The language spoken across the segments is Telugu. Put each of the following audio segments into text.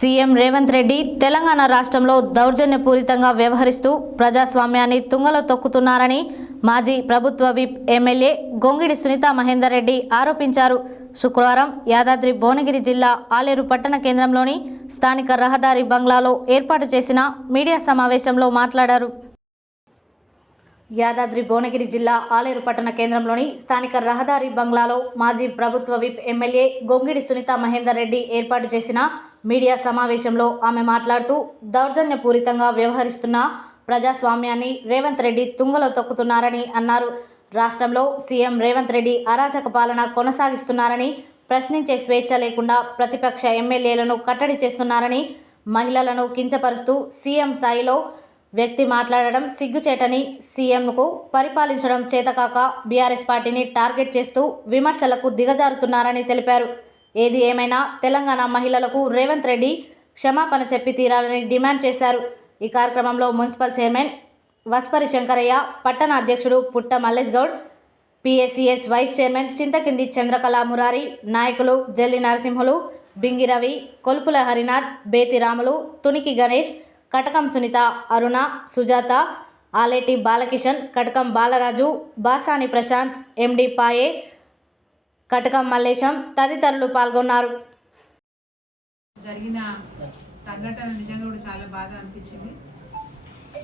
సీఎం రేవంత్ రెడ్డి తెలంగాణ రాష్ట్రంలో దౌర్జన్యపూరితంగా వ్యవహరిస్తూ ప్రజాస్వామ్యాన్ని తుంగలో తొక్కుతున్నారని మాజీ ప్రభుత్వ విప్ ఎమ్మెల్యే గొంగిడి సునీతా మహేందర్ రెడ్డి ఆరోపించారు. శుక్రవారం యాదాద్రి భువనగిరి జిల్లా ఆలేరు పట్టణ కేంద్రంలోని స్థానిక రహదారి బంగ్లాలో ఏర్పాటు చేసిన మీడియా సమావేశంలో మాట్లాడారు. యాదాద్రి భువనగిరి జిల్లా ఆలేరు పట్టణ కేంద్రంలోని స్థానిక రహదారి బంగ్లాలో మాజీ ప్రభుత్వ విప్ ఎమ్మెల్యే గొంగిడి సునీతా మహేందర్ రెడ్డి ఏర్పాటు చేసిన మీడియా సమావేశంలో ఆమె మాట్లాడుతూ దౌర్జన్యపూరితంగా వ్యవహరిస్తున్న ప్రజాస్వామ్యాన్ని రేవంత్ రెడ్డి తుంగలో తొక్కుతున్నారని అన్నారు. రాష్ట్రంలో సీఎం రేవంత్ రెడ్డి అరాచక పాలన కొనసాగిస్తున్నారని, ప్రశ్నించే స్వేచ్ఛ లేకుండా ప్రతిపక్ష ఎమ్మెల్యేలను కట్టడి చేస్తున్నారని, మహిళలను కించపరుస్తూ సీఎం స్థాయిలో వ్యక్తి మాట్లాడడం సిగ్గుచేటని, సీఎంకు పరిపాలించడం చేతకాక బీఆర్ఎస్ పార్టీని టార్గెట్ చేస్తూ విమర్శలకు దిగజారుతున్నారని తెలిపారు. ఏది ఏమైనా తెలంగాణ మహిళలకు రేవంత్ రెడ్డి క్షమాపణ చెప్పి తీరాలని డిమాండ్ చేశారు. ఈ కార్యక్రమంలో మున్సిపల్ చైర్మన్ వస్పరి శంకరయ్య, పట్టణ అధ్యక్షుడు Putta Mallesh Goud, PSCS vice chairman Chinthakindi Chandrakala Murari, నాయకులు జల్లి నరసింహులు, బింగి రవి, కొల్పుల హరినాథ్, బేతి రాములు, తునికి గణేష్, కటకం సునీత, అరుణ, సుజాత, ఆలేటి బాలకిషన్, కటకం బాలరాజు, బాసాని ప్రశాంత్, ఎండి పాయే, కటకం మల్లేశం తదితరులు పాల్గొన్నారు. జరిగిన సంఘటన నిజంగా కూడా చాలా బాధ అనిపించింది.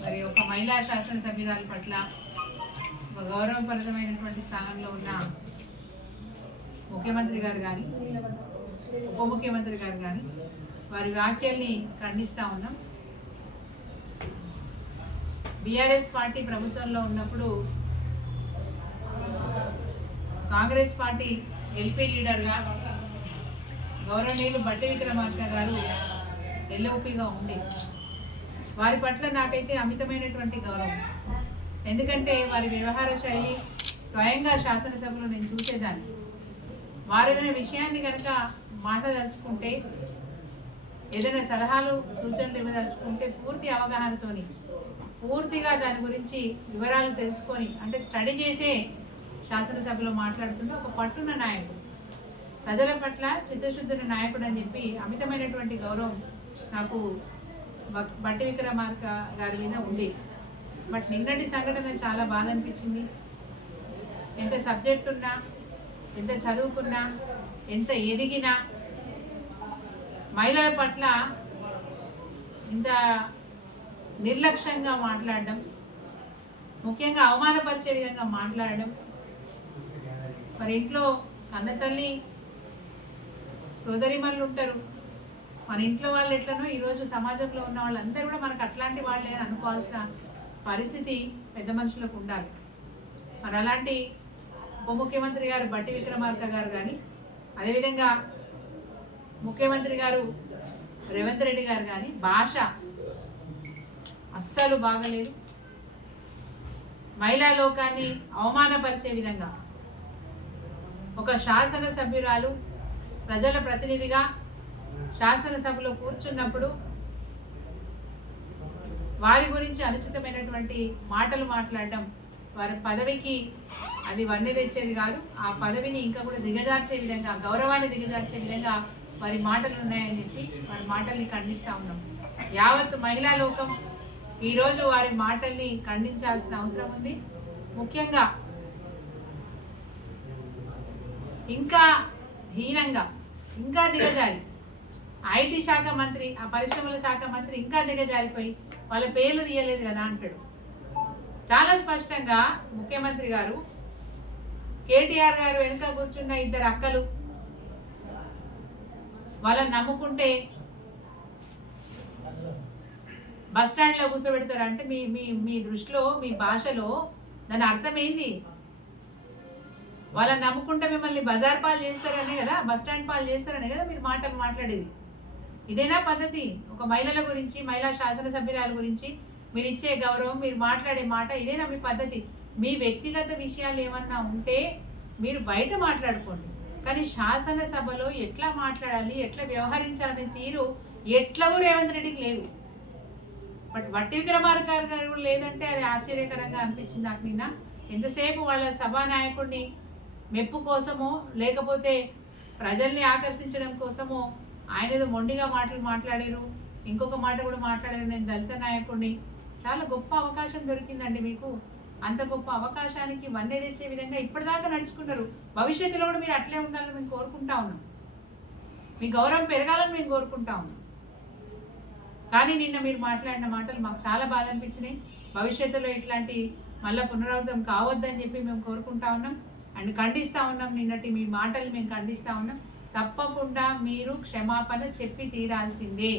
మరి ఒక మహిళా శాసనసభ్యురాల పట్ల ఒక గౌరవప్రదమైనటువంటి స్థానంలో ఉన్న ముఖ్యమంత్రి గారు కానీ, ఉప ముఖ్యమంత్రి గారు కానీ వారి వ్యాఖ్యల్ని ఖండిస్తూ ఉన్నాం. బీఆర్ఎస్ పార్టీ ప్రభుత్వంలో ఉన్నప్పుడు కాంగ్రెస్ పార్టీ ఎల్పీ లీడర్గా గౌరవనీయులు బట్టి విక్రమార్క గారు ఎల్ఓపిగా ఉండి వారి పట్ల నాకైతే అమితమైనటువంటి గౌరవం. ఎందుకంటే వారి వ్యవహార శైలి స్వయంగా శాసనసభలో నేను చూసేదాన్ని. వారు ఏదైనా విషయాన్ని కనుక మాట్లాడదలుచుకుంటే, ఏదైనా సలహాలు సూచనలు ఇవ్వదలుచుకుంటే పూర్తి అవగాహనతోని పూర్తిగా దాని గురించి వివరాలు తెలుసుకొని, అంటే స్టడీ చేసే శాసనసభలో మాట్లాడుతున్న ఒక పట్టున్న నాయకుడు, ప్రజల పట్ల చిత్తశుద్ధుల నాయకుడు అని చెప్పి అమితమైనటువంటి గౌరవం నాకు బట్టి విక్రమార్క గారి మీద ఉంది. బట్ నిన్నటి సంఘటన చాలా బాధ అనిపించింది. ఎంత సబ్జెక్ట్ ఉన్నా, ఎంత చదువుకున్నా, ఎంత ఎదిగినా మహిళల పట్ల ఇంత నిర్లక్ష్యంగా మాట్లాడడం, ముఖ్యంగా అవమానపరిచే విధంగా మాట్లాడడం. మరి ఇంట్లో కన్నతల్లి సోదరిమల్లు ఉంటారు, మన ఇంట్లో వాళ్ళు ఎట్లనో ఈరోజు సమాజంలో ఉన్న వాళ్ళందరూ కూడా మనకు అట్లాంటి వాళ్ళే అని అనుకోవాల్సిన పరిస్థితి పెద్ద మనుషులకు ఉండాలి. మరి అలాంటి ఉప ముఖ్యమంత్రి గారు బట్టి విక్రమార్క గారు కానీ, అదేవిధంగా ముఖ్యమంత్రి గారు రేవంత్ రెడ్డి గారు కానీ భాష అస్సలు బాగలేదు. మహిళా లోకాన్ని అవమానపరిచే విధంగా ఒక శాసనసభ్యురాలు ప్రజల ప్రతినిధిగా శాసనసభలో కూర్చున్నప్పుడు వారి గురించి అనుచితమైనటువంటి మాటలు మాట్లాడడం వారి పదవికి అది వన్నె తెచ్చేది కాదు. ఆ పదవిని ఇంకా కూడా దిగజార్చే విధంగా, గౌరవాన్ని దిగజార్చే విధంగా వారి మాటలు ఉన్నాయని చెప్పి వారి మాటల్ని ఖండిస్తూ ఉన్నాం. యావత్ మహిళా లోకం ఈరోజు వారి మాటల్ని ఖండించాల్సిన అవసరం ఉంది. ముఖ్యంగా ఇంకా హీనంగా, ఇంకా దిగజారి ఐటీ శాఖ మంత్రి, ఆ పరిశ్రమల శాఖ మంత్రి ఇంకా దిగజారిపోయి వాళ్ళ పేర్లు తీయలేదు కదా అంటాడు. చాలా స్పష్టంగా ముఖ్యమంత్రి గారు కేటీఆర్ గారు వెనుక కూర్చున్న ఇద్దరు అక్కలు వాళ్ళని నమ్ముకుంటే బస్ స్టాండ్లో కూర్చోబెడతారు అంటే మీ మీ మీ దృష్టిలో, మీ భాషలో దాని అర్థం ఏంది? వాళ్ళని నమ్ముకుంటే మిమ్మల్ని బజార్ పాలు చేస్తారనే కదా, బస్ స్టాండ్ పాలు చేస్తారనే కదా మీరు మాటలు మాట్లాడేది. ఇదేనా పద్ధతి? ఒక మహిళల గురించి, మహిళా శాసనసభ్యురాల గురించి మీరు ఇచ్చే గౌరవం, మీరు మాట్లాడే మాట ఇదేనా మీ పద్ధతి? మీ వ్యక్తిగత విషయాలు ఏమన్నా ఉంటే మీరు బయట మాట్లాడుకోండి, కానీ శాసనసభలో ఎట్లా మాట్లాడాలి, ఎట్లా వ్యవహరించాలనే తీరు ఎట్లవూ రేవంత్ రెడ్డికి లేదు. బట్ బట్టి విక్రమార్క గారు కూడా లేదంటే అది ఆశ్చర్యకరంగా అనిపించింది నాకు నిన్న. ఎంతసేపు వాళ్ళ సభానాయకుడిని మెప్పు కోసమో లేకపోతే ప్రజల్ని ఆకర్షించడం కోసమో ఆయన ఏదో మొండిగా మాటలు మాట్లాడారు, ఇంకొక మాట కూడా మాట్లాడారు, నేను దళిత నాయకుడిని. చాలా గొప్ప అవకాశం దొరికిందండి మీకు. అంత గొప్ప అవకాశానికి వన్నె తెచ్చే విధంగా ఇప్పటిదాకా నడుచుకున్నారు. భవిష్యత్తులో కూడా మీరు అట్లే ఉండాలని మేము కోరుకుంటా ఉన్నాం. మీ గౌరవం పెరగాలని మేము కోరుకుంటా ఉన్నాం. కానీ నిన్న మీరు మాట్లాడిన మాటలు మాకు చాలా బాధ అనిపించినాయి. భవిష్యత్తులో ఇట్లాంటి మళ్ళీ పునరావృతం కావద్దని చెప్పి మేము కోరుకుంటా ఉన్నాం అండ్ ఖండిస్తూ ఉన్నాం. నిన్నటి మీ మాటలు మేము ఖండిస్తూ ఉన్నాం. తప్పకుండా మీరు క్షమాపణ చెప్పి తీరాల్సిందే.